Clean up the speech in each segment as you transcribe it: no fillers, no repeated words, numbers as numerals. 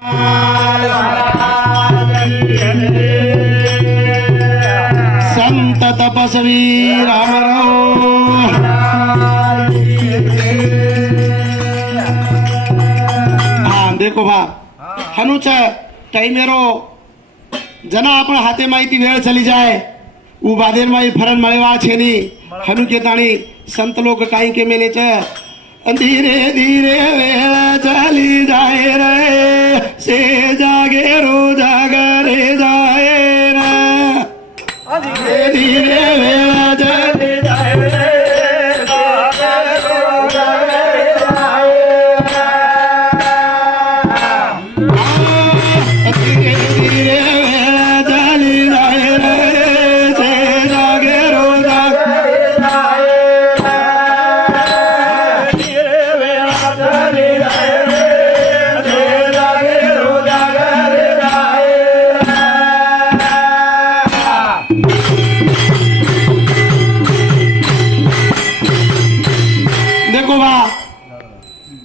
संत तपस्वी रामराव हाँ देखो भा हनुच टाइमेरो जना आपण हाते माहिती वेळ चली जाए उ बादेर माई फरन मळेवा छेनी हनु के ताणी संत लोग काही के मेले छ धीरे धीरे वेळ चली जाए रे से जागे रो जागरे जाए रे धीरे धीरे वेळ चली जाए रे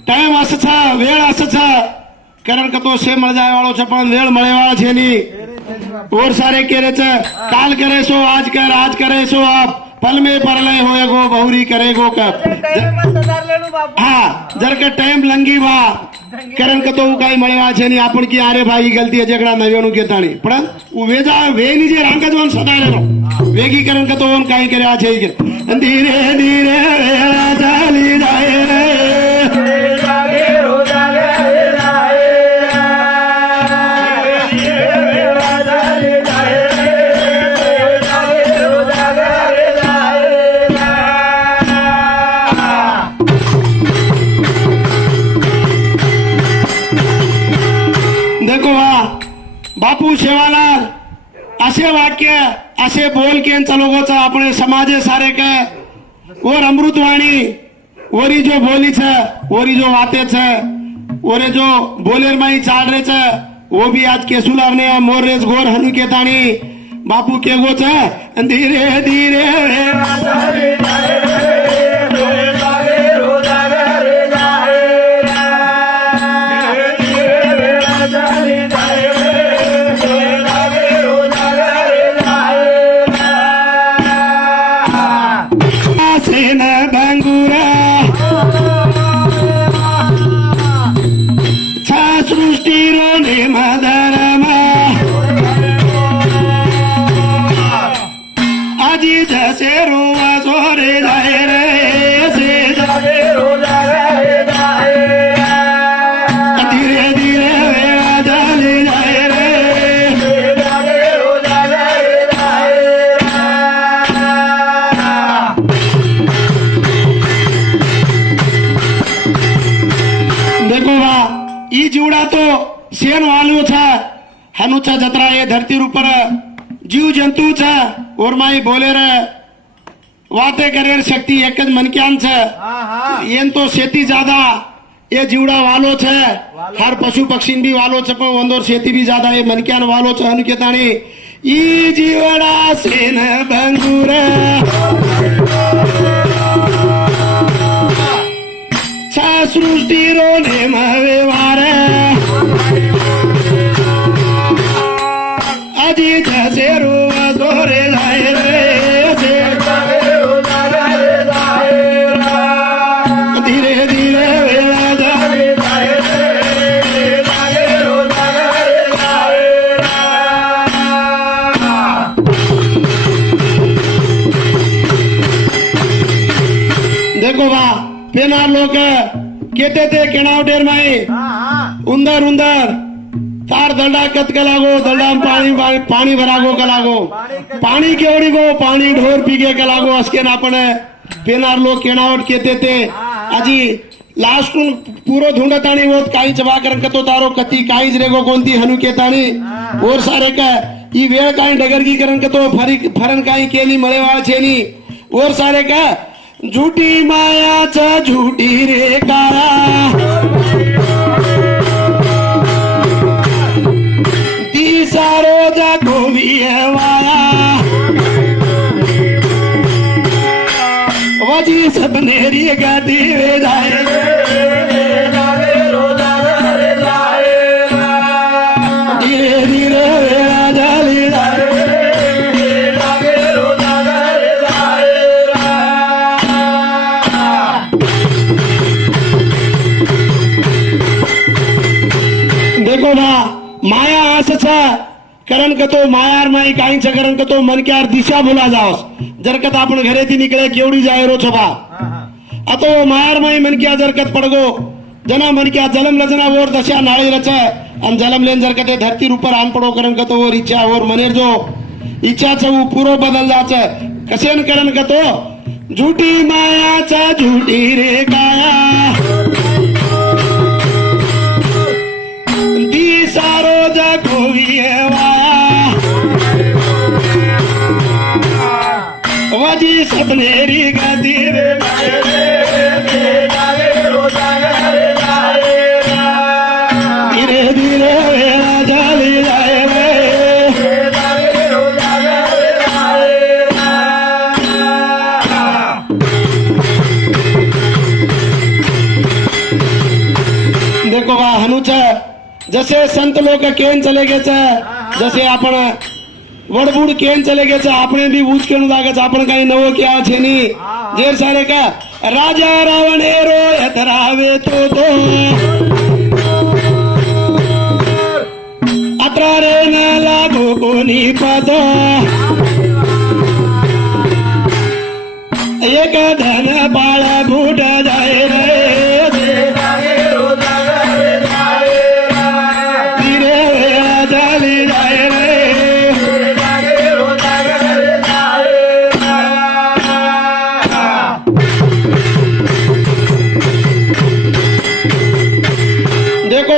टाइम असं छ वेळ असं छ कारण का तो से मळ जाय वाळो छ पण वेळ मळे वाळा छे नी और सारे केरे छ काल करे सो आज करे सो आप पल में परलय होएगो बहुरी करेगो कब हाँ जर का टाइम लंगी बा कारण का तो काही मळे वाळा छे नी आपण की अरे भाई गलती है जगड़ा नव्याणु केताणी पण वेजा वेनी जे रांग जोन सदायलो वेगी कारण का तो काही करे आ छे धीरे धीरे वेळ चाली जाए रे बापू शेवालाल असे वाक्य असे बोल के चलोगोचा अपने समाजे सारे के और अमृतवाणी ओरी जो बोली छ ओरी जो बातें छ ओरे जो बोलेर माई चाल रे छ वो भी आज केसुलार ने मोर रेस गोर हनु के ताणी बापू के गो छ धीरे धीरे शेन वालू छ हनु छ जतरा ये धरती ऊपर जीव जंतु छ और माई बोले रे वाते करे शक्ति एक मनक्यान छ येन तो शेती ज्यादा ये जीवड़ा वालो छ हर पशु पक्षी भी वालो छ पण वंदोर शेती भी ज्यादा ये मनक्यान वालो छ हनु के ताणी ई जीवड़ा सेन बंगुर छ सृष्टि रो ने मवेवार अजी जसे रुवा जोरे लाए रे धीरे धीरे वेला जाए देखो बा पेनार लोग कहते थे केनावडेर माई उंदर उंदर तार दंडा कत कलागो दंडा पानी पानी भरागो कलागो पानी केवड़ी गो पानी ढोर पीगे कलागो असके नापणे पेनार लोग केनावट कहते थे अजी लास्ट पूरो धुंडताणी होत काही जवा करन तो तारो कती काहीच रेगो कोणती हनु केताणी और सारे का ई वेळ काही डगरगी करन तो फरन काही केली मळेवाळ छेनी और सारे का झूठी मायाचा झूठी रे काळा सारो जा गोवी वाया वजी सबनेरी गादी वे जाए देखो बा माया असच करण कतो मायार माई काहींच करण कतो मनक्यार दिशा भुला जाओस जरकत आपण घरेથી નીકળે કેવડી જાય રો છો બા अतो मायार माई मनक्या जरकत पडगो जना मनक्या जलम लजना और दशा नाळी रच अन जलम लेन जरकते धरती ऊपर आन पडो करण कतो और इच्छा और मनेर जो इच्छा छ वो पूरो बदल जाच कसेन करण कतो झूठी मायाचा झूठी रे काया दी सारो जगोवी वाया वजी सपनेरी गदी रे धीरे धीरे वेला जली जाए देखो बा हनुच जसे संत लोक केन चले गेच जसे आपण वडबुड केन चले गेच આપણે બી ઊંચ કેનું લાગે आपण काही नवो क्या છે ની જેર સારે का राजा रावण रो यतरावे तो अत्रा रे न लागो कोणी पद एक धन बाळ बूट जाय रे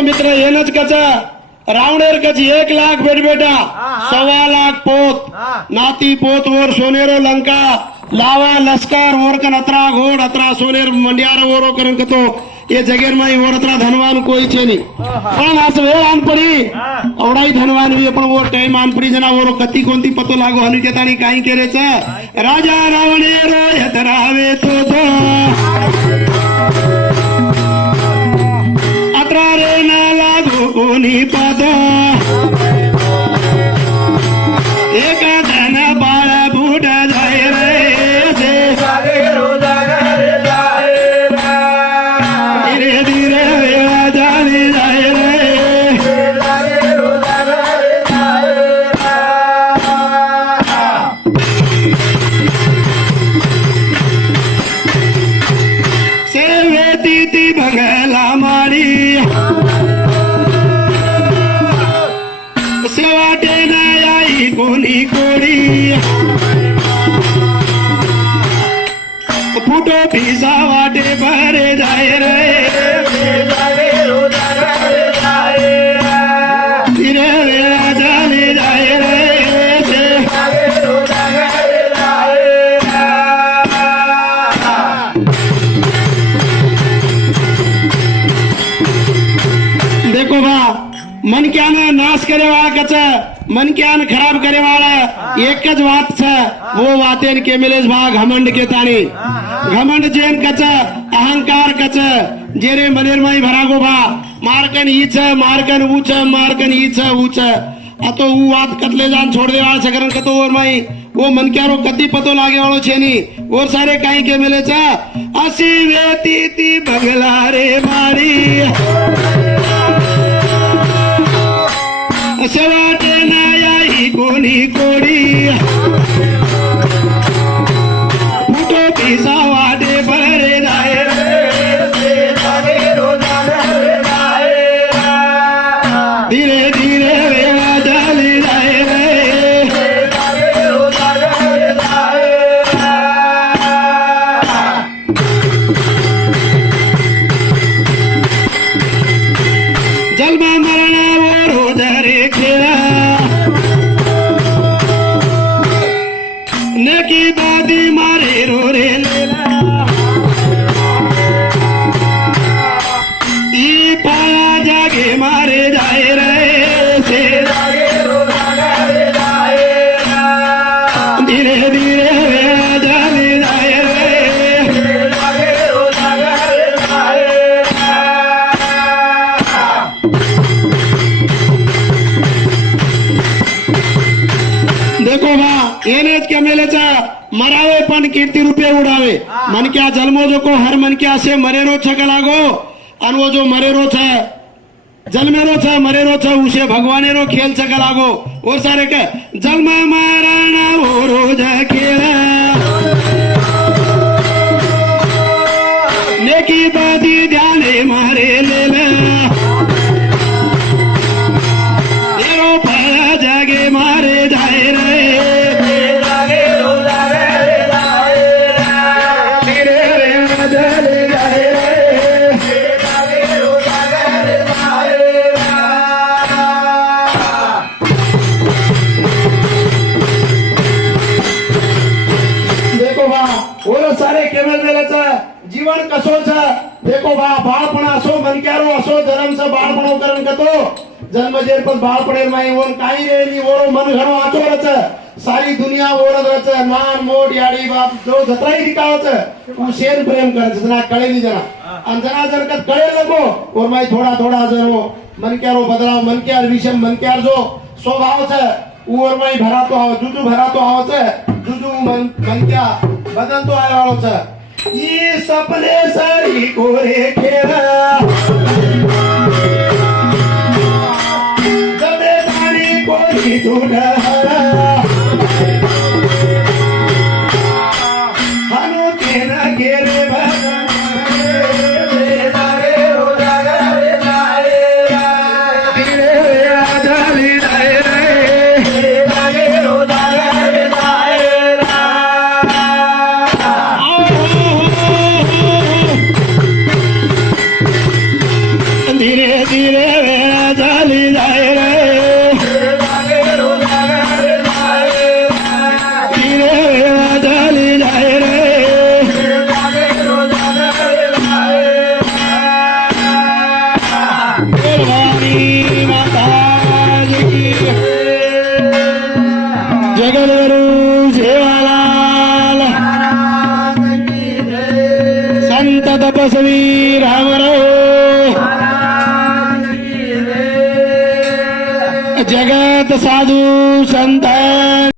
मित्र येनच कच रावणेर कच 1 लाख बेट बेटा 1.25 लाख पोत नाती पोत वर सोनेरो लंका लावा लश्कर और कन अतरा घोड़ अतरा सोनेर मंडियार वरो करन कतो ये जगेर माई और अतरा धनवान कोई छे नी पण आस वेळ आन पडी औडाई धनवान वी पण वो टाइम आन पडी जना वरो कती कोणती पतो लागो हनु केतानी काही केरेच राजा रावणेरो यतरावे तो अत्रा रे न लागो कोणी पद एक धन बाळ बूट जाय रे धीरे धीरे वेळा जाली जाय रे सेवेती ती बंगला मारी सेवाटे नाई कोणी कोणी फुटो पिसा वाटे भरे जाय रे धीरे वेळा जाले जाय रे देखो बा मनक्यानं नाश करे वाळा कच मनक्यान खराब करे वाळा एकच वात छ वो वातेन केमेलेस भा घमंड के ताणी घमंड जेन कच अहंकार कच जेरे मनेर माई भरागो भा मारकन ईच मारकन ऊच मारकन ईच ऊच अतो ऊ वात कतले जान छोड़ दे वाळा सकरन कतो और माई वो मनक्यारो कदी पतो लागे वाळो छे नी और सारे काई केमेले छ असी वेती ती बंगला रे मारी सेवाटे नाई कोणी कोणी फुटो पिसा वाटे भरे जाय धीरे धीरे वेळा जाली जाय रे जन्म मरणावर रे खेळा नेकी दादी मारे रो रे ई पाया जागे मारे जाय रे से धीरे धीरे वेळा जाली जाय रे देखो बा एनेच केमेलेचा मरावे पण कीर्ती रूपे उडावे मनक्या जन्मो जो को हर मनक्या से मरेरो छक लागो अन वो जो मरेरो छ जन्मेरो छ मरेरो छ उसे भगवानेरो खेल छ लागो और सारे के जन्म मरण हो रोज खेल नेकी बदी ध्याने मारे ले तेरो फल जगे मारे जाए रे सारे केवळ वेळेचं जीवन कसो छ देखो बा बाळपण असो मनक्यारो असो जन्मचं बाळपणो करण कतो जन्मजेर पण बाळपणेर माई ओन काही रे नी ओरो मन घणो आचोरच सारी दुनिया ओरत रच नान मोड याडी बाप जो जत्राई दिखावच तू शेर प्रेम करच जना कळेली जना आणि जना जर का कळे लगो और माई थोडा थोडा जरो मनक्यारो बदलाव मनक्यार विषम मनक्यार जो स्वभाव छ उर माई भरातो आव जुजू भरातो आवच जुजू मनक्या बदल तो आया वालों से ये सपने सारी कोरे खेला जबे दानी कोई झूठा हनु तेना गेरे भगवान तपस्वी रामराव जगत साधू संत